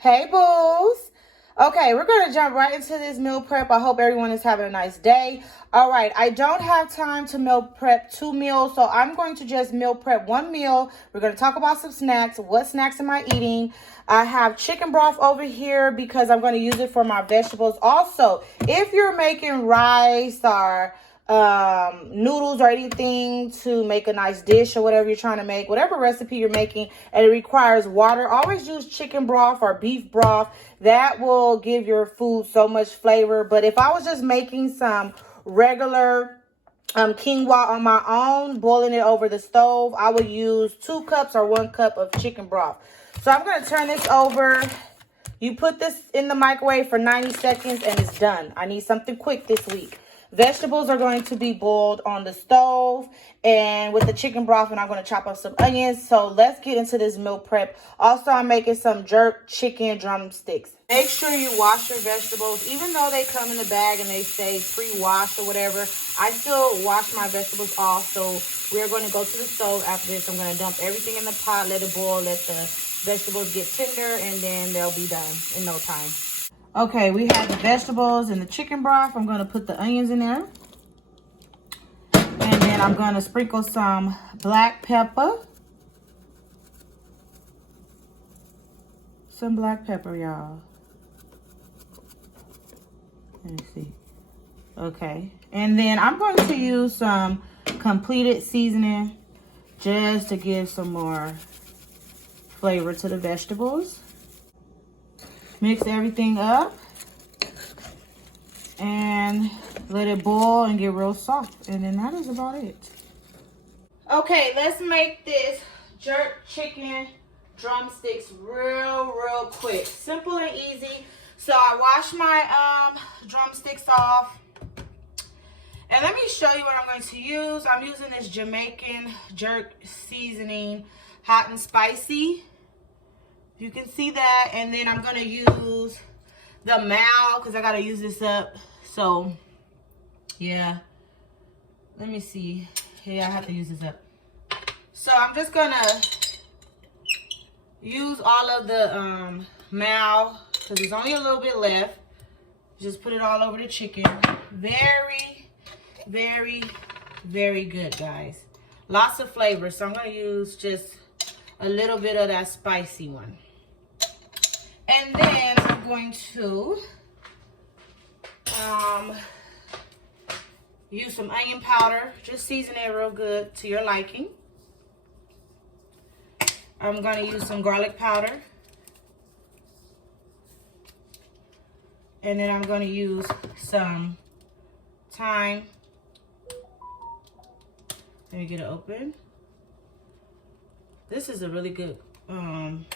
Hey, booze. Okay, we're going to jump right into this meal prep. I hope everyone is having a nice day. All right, I don't have time to meal prep 2 meals, so I'm going to just meal prep 1 meal. We're going to talk about some snacks. What snacks am I eating? I have chicken broth over here because I'm going to use it for my vegetables. Also, if you're making rice or noodles or anything to make a nice dish or whatever you're trying to make, whatever recipe you're making, and it requires water, always use chicken broth or beef broth. That will give your food so much flavor. But if I was just making some regular quinoa on my own, boiling it over the stove, I would use 2 cups or 1 cup of chicken broth. So I'm going to turn this over. You put this in the microwave for 90 seconds and it's done. I need something quick this week. Vegetables are going to be boiled on the stove and with the chicken broth, and I'm going to chop up some onions. So let's get into this meal prep. Also, I'm making some jerk chicken drumsticks. Make sure you wash your vegetables. Even though they come in the bag and they say pre-washed or whatever, I still wash my vegetables off. So we're going to go to the stove after this. I'm going to dump everything in the pot, let it boil, let the vegetables get tender, and then they'll be done in no time. Okay, we have the vegetables and the chicken broth. I'm going to put the onions in there. And then I'm going to sprinkle some black pepper. Some black pepper, y'all. Let me see. Okay. And then I'm going to use some completed seasoning just to give some more flavor to the vegetables. Mix everything up and let it boil and get real soft. And then that is about it. Okay, let's make this jerk chicken drumsticks real quick. Simple and easy. So I wash my drumsticks off. And let me show you what I'm going to use. I'm using this Jamaican jerk seasoning, hot and spicy. You can see that. And then I'm going to use the mal because I got to use this up. So, yeah. Let me see. Yeah, I have to use this up. So, I'm just going to use all of the mal because there's only a little bit left. Just put it all over the chicken. Very good, guys. Lots of flavor. So, I'm going to use just a little bit of that spicy one. And then I'm going to use some onion powder. Just season it real good to your liking. I'm going to use some garlic powder. And then I'm going to use some thyme. Let me get it open. This is a really good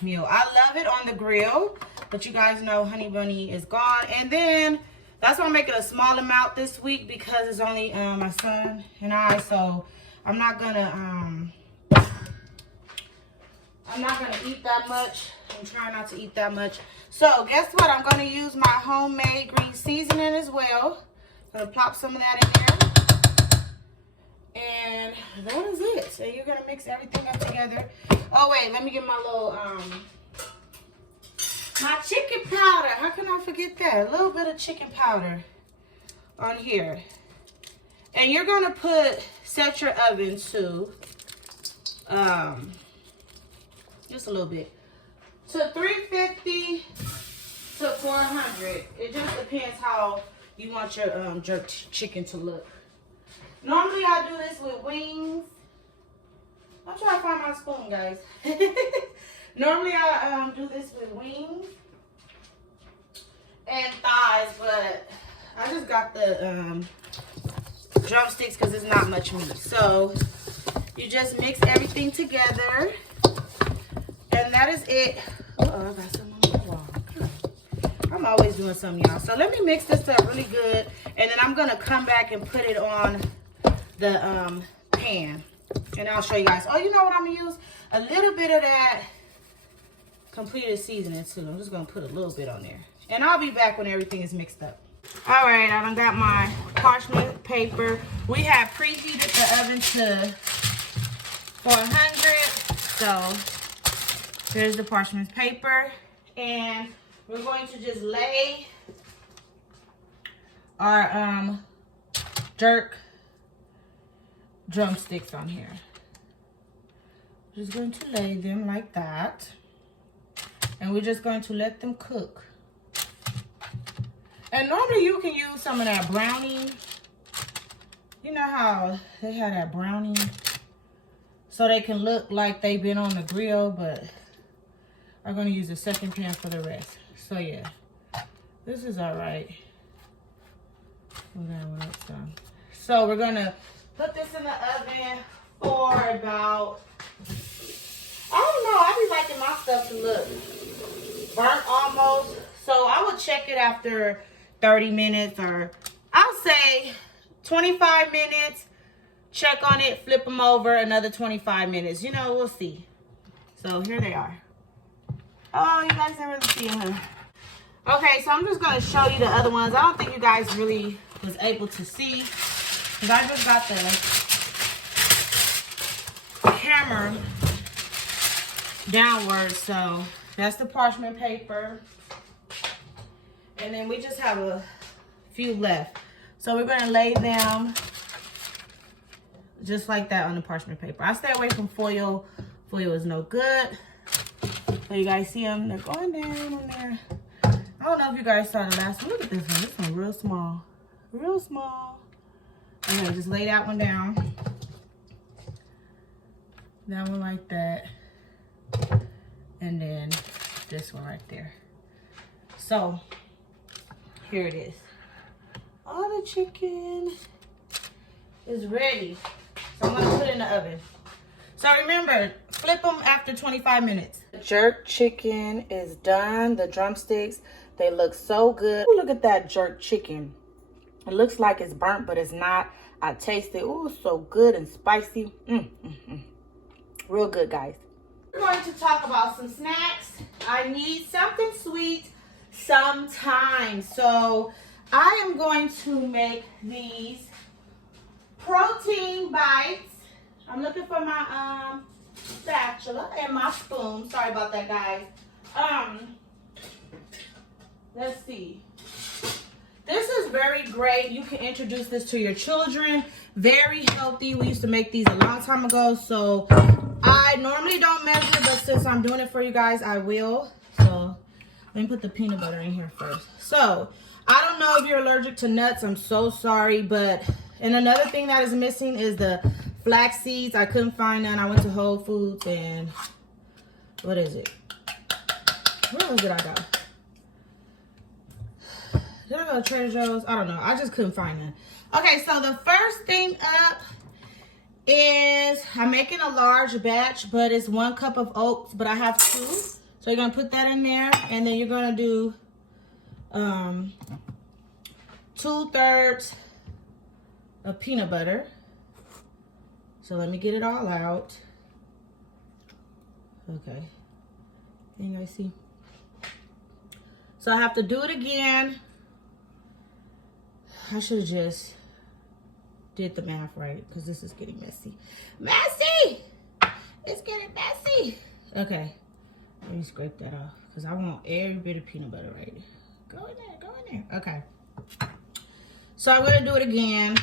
meal. I love it on the grill, but you guys know Honey Bunny is gone. And then that's why I'm making a small amount this week because it's only my son and I. So I'm not gonna eat that much. I'm trying not to eat that much. So guess what? I'm gonna use my homemade green seasoning as well. I'm gonna plop some of that in there. And that is it. So you're gonna mix everything up together. Oh wait, let me get my little my chicken powder. How can I forget that? A little bit of chicken powder on here. And you're gonna set your oven to just a little bit, to 350 to 400. It just depends how you want your jerk chicken to look. Normally I do this with wings. I'm trying to find my spoon, guys. Normally I do this with wings and thighs, but I just got the drumsticks because it's not much meat. So you just mix everything together, and that is it. Uh oh, I got something on my wall. I'm always doing something, y'all. So let me mix this up really good, and then I'm gonna come back and put it on the pan, and I'll show you guys. Oh, you know what I'm gonna use? A little bit of that completed seasoning too. I'm just gonna put a little bit on there, and I'll be back when everything is mixed up. All right, I done got my parchment paper. We have preheated the oven to 400. So here's the parchment paper, and we're going to just lay our jerk drumsticks on here. Just going to lay them like that, and we're just going to let them cook. And normally you can use some of that browning. You know how they have that browning so they can look like they've been on the grill, but I'm going to use the second pan for the rest. So yeah, this is all right. So we're going to put this in the oven for about, I don't know, I be liking my stuff to look burnt almost. So I would check it after 30 minutes, or I'll say 25 minutes. Check on it, flip them over, another 25 minutes. You know, we'll see. So here they are. Oh, you guys didn't really see them. Okay, so I'm just going to show you the other ones. I don't think you guys really was able to see, because I just got the camera downward. So that's the parchment paper. And then we just have a few left. So we're going to lay them just like that on the parchment paper. I stay away from foil. Foil is no good. So you guys see them? They're going down in there. I don't know if you guys saw the last one. Look at this one. This one real small. Real small. Okay, just lay that one down. That one like that. And then this one right there. So here it is. All the chicken is ready. So I'm gonna put it in the oven. So remember, flip them after 25 minutes. The jerk chicken is done. The drumsticks, they look so good. Ooh, look at that jerk chicken. It looks like it's burnt, but it's not. I taste it. Ooh, so good and spicy. Real good, guys. We're going to talk about some snacks. I need something sweet sometimes. So I am going to make these protein bites. I'm looking for my spatula and my spoon. Sorry about that, guys. Let's see. This is very great. You can introduce this to your children. Very healthy. We used to make these a long time ago. So I normally don't measure, but since I'm doing it for you guys, I will. So let me put the peanut butter in here first. So I don't know if you're allergic to nuts. I'm so sorry. And another thing that is missing is the flax seeds. I couldn't find none. I went to Whole Foods and what is it? Where was it I got? Did I go to Trader Joe's? I don't know. I just couldn't find none. Okay, so the first thing up is I'm making a large batch, but it's 1 cup of oats, but I have 2. So you're going to put that in there, and then you're going to do 2/3 of peanut butter. So let me get it all out. Okay. Can you guys see? So I have to do it again. I should have just did the math right, because this is getting messy. Messy! It's getting messy. Okay. Let me scrape that off, because I want every bit of peanut butter right. Go in there. Go in there. Okay. So I'm going to do it again.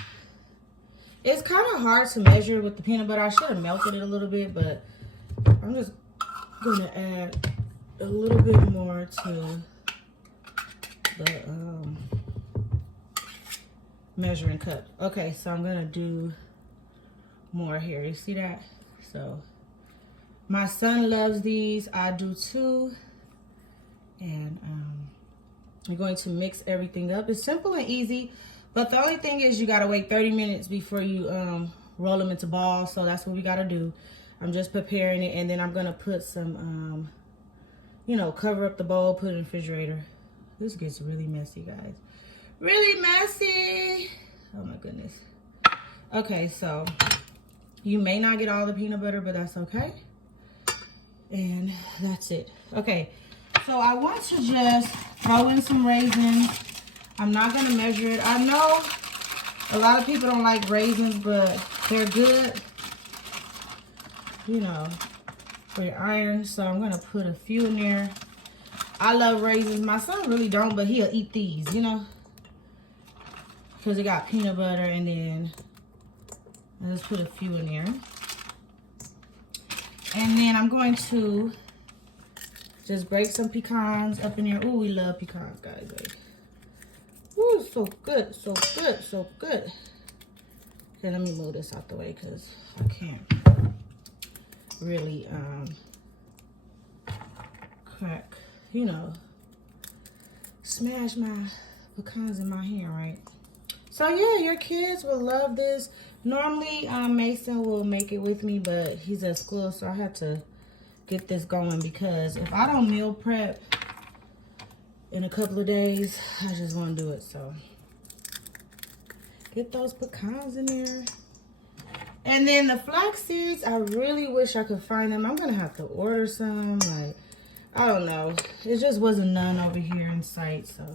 It's kind of hard to measure with the peanut butter. I should have melted it a little bit, but I'm just going to add a little bit more to the measuring cup. Okay, so I'm going to do more here. You see that? So my son loves these. I do too. And I'm going to mix everything up. It's simple and easy. But the only thing is you got to wait 30 minutes before you roll them into balls. So that's what we got to do. I'm just preparing it. And then I'm going to put some, you know, cover up the bowl, put it in the refrigerator. This gets really messy, guys. Really messy. Oh, my goodness. Okay, so you may not get all the peanut butter, but that's okay. And that's it. Okay, so I want to just throw in some raisins. I'm not going to measure it. I know a lot of people don't like raisins, but they're good, you know, for your iron. So I'm going to put a few in there. I love raisins. My son really don't, but he'll eat these, you know, because it got peanut butter, and then I'll just put a few in there. And then I'm going to just break some pecans up in here. Ooh, we love pecans, guys. Like, ooh, so good, so good, so good. Okay, let me move this out the way because I can't really crack, you know, smash my pecans in my hand, right? So yeah, your kids will love this. Normally, Mason will make it with me, but he's at school, so I had to get this going because if I don't meal prep in a couple of days, I just won't do it. So get those pecans in there. And then the flax seeds, I really wish I could find them. I'm gonna have to order some. Like, I don't know. It just wasn't none over here in sight, so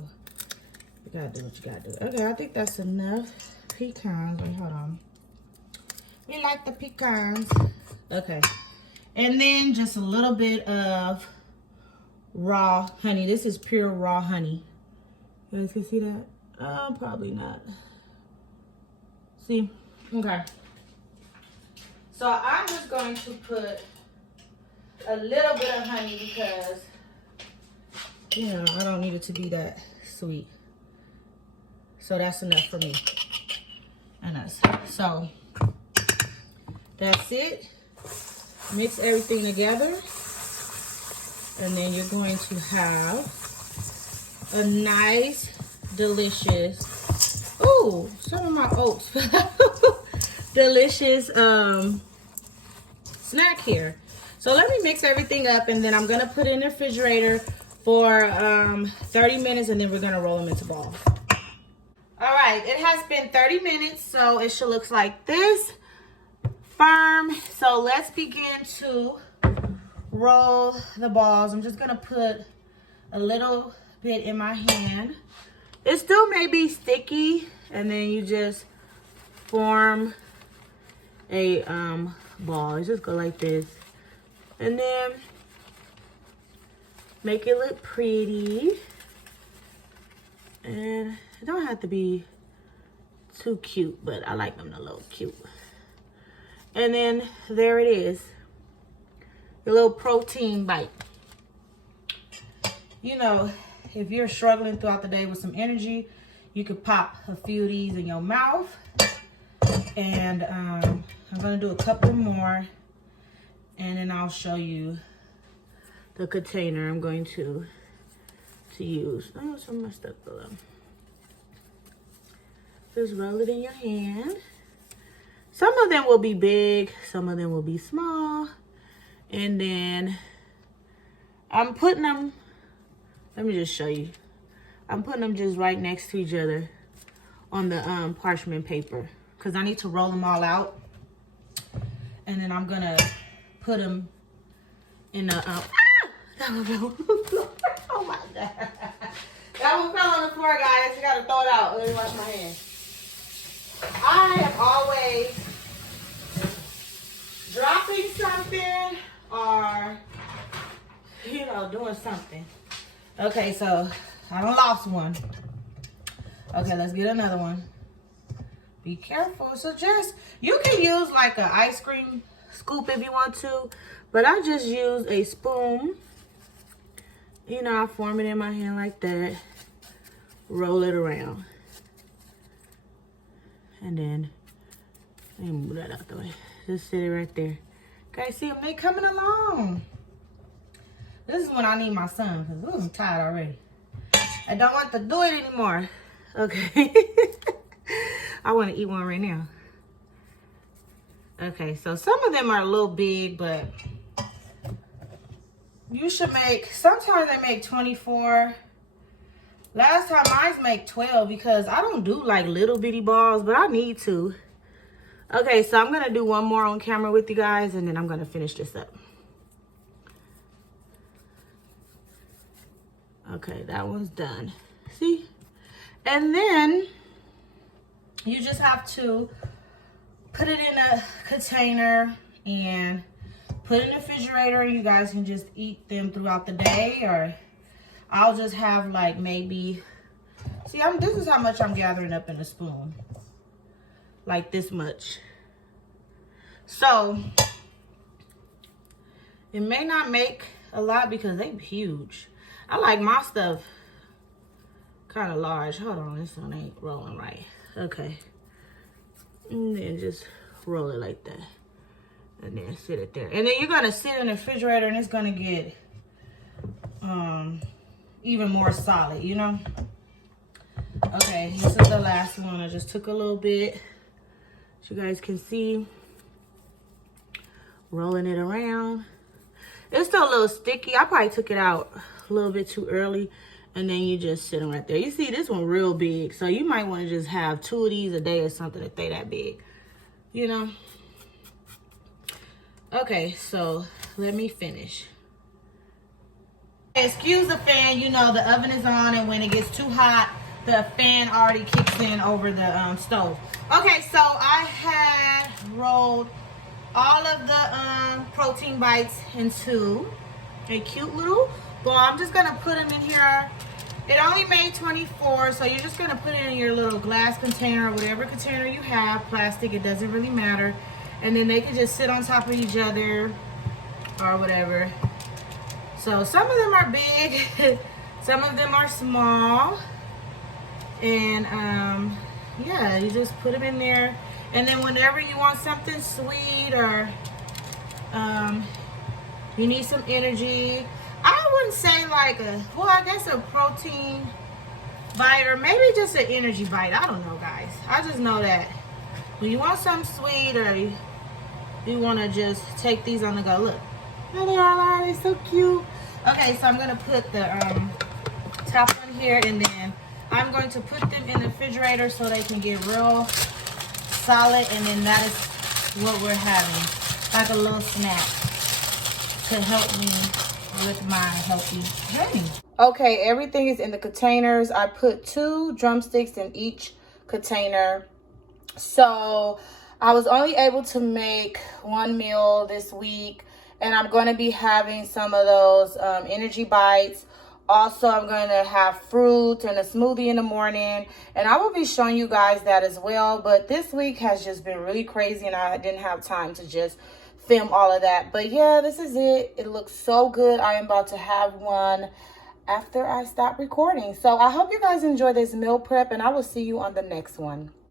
you gotta do what you gotta do. Okay, I think that's enough pecans. Wait, hold on. We like the pecans. Okay. And then just a little bit of raw honey. This is pure raw honey. You guys can see that? Probably not. See? Okay. So I'm just going to put a little bit of honey because, you know, I don't need it to be that sweet. So that's enough for me and us. So that's it. Mix everything together. And then you're going to have a nice, delicious, ooh, some of my oats. Delicious snack here. So let me mix everything up, and then I'm gonna put it in the refrigerator for 30 minutes, and then we're gonna roll them into balls. All right, it has been 30 minutes, so it should look like this. Firm. So let's begin to roll the balls. I'm just gonna put a little bit in my hand. It still may be sticky, and then you just form a ball. You just go like this, and then make it look pretty. And it don't have to be too cute, but I like them a little cute. And then there it is, your little protein bite. You know, if you're struggling throughout the day with some energy, you could pop a few of these in your mouth. And I'm gonna do a couple more, and then I'll show you the container I'm going to use. Oh, some of my stuff below. Just roll it in your hand. Some of them will be big, some of them will be small. And then I'm putting them, let me just show you. I'm putting them just right next to each other on the parchment paper, because I need to roll them all out. And then I'm gonna put them in the, that one fell on the floor. Oh my God. That one fell on the floor, guys. You gotta throw it out. Let me wash my hands. I am always dropping something or, you know, doing something. Okay, so I done lost one. Okay, let's get another one. Be careful. So just, you can use like an ice cream scoop if you want to, but I just use a spoon. You know, I form it in my hand like that, roll it around, and then let me move that out the way. Just sit it right there. Okay, see them, they coming along. This is when I need my son, because I'm tired already. I don't want to do it anymore. Okay. I want to eat one right now. Okay, so some of them are a little big, but you should make, sometimes they make 24. Last time mine make 12 because I don't do like little bitty balls, but I need to. Okay, so I'm going to do one more on camera with you guys, and then I'm going to finish this up. Okay, that one's done. See? And then you just have to put it in a container and put it in the refrigerator. You guys can just eat them throughout the day, or I'll just have like maybe, see, this is how much I'm gathering up in a spoon. Like this much. So, it may not make a lot because they're huge. I like my stuff kind of large. Hold on, this one ain't rolling right. Okay. And then just roll it like that. And then sit it there. And then you're gonna sit in the refrigerator and it's gonna get even more solid, you know? Okay, this is the last one. I just took a little bit, so you guys can see. Rolling it around. It's still a little sticky. I probably took it out a little bit too early. And then you just sit them right there. You see this one real big. So you might want to just have 2 of these a day or something if they that big. You know? Okay, so let me finish. Excuse the fan. You know, the oven is on. And when it gets too hot, the fan already kicks in over the stove. Okay, so I had rolled all of the protein bites into a cute little bowl. I'm just gonna put them in here. It only made 24, so you're just gonna put it in your little glass container or whatever container you have, plastic, it doesn't really matter. And then they can just sit on top of each other or whatever. So some of them are big, some of them are small. And yeah, you just put them in there. And then whenever you want something sweet or you need some energy, I wouldn't say like well, I guess a protein bite or maybe just an energy bite. I don't know, guys. I just know that when you want something sweet or you want to just take these on the go. Look, there they are. They're so cute. Okay, so I'm going to put the top one here, and then I'm going to put them in the refrigerator so they can get real solid, and then that is what we're having, like a little snack to help me with my healthy journey. Okay, everything is in the containers. I put 2 drumsticks in each container. So I was only able to make 1 meal this week, and I'm going to be having some of those energy bites. Also, I'm going to have fruit and a smoothie in the morning, and I will be showing you guys that as well. But this week has just been really crazy, and I didn't have time to just film all of that. But yeah, this is it. It looks so good. I am about to have one after I stop recording. So I hope you guys enjoy this meal prep, and I will see you on the next one.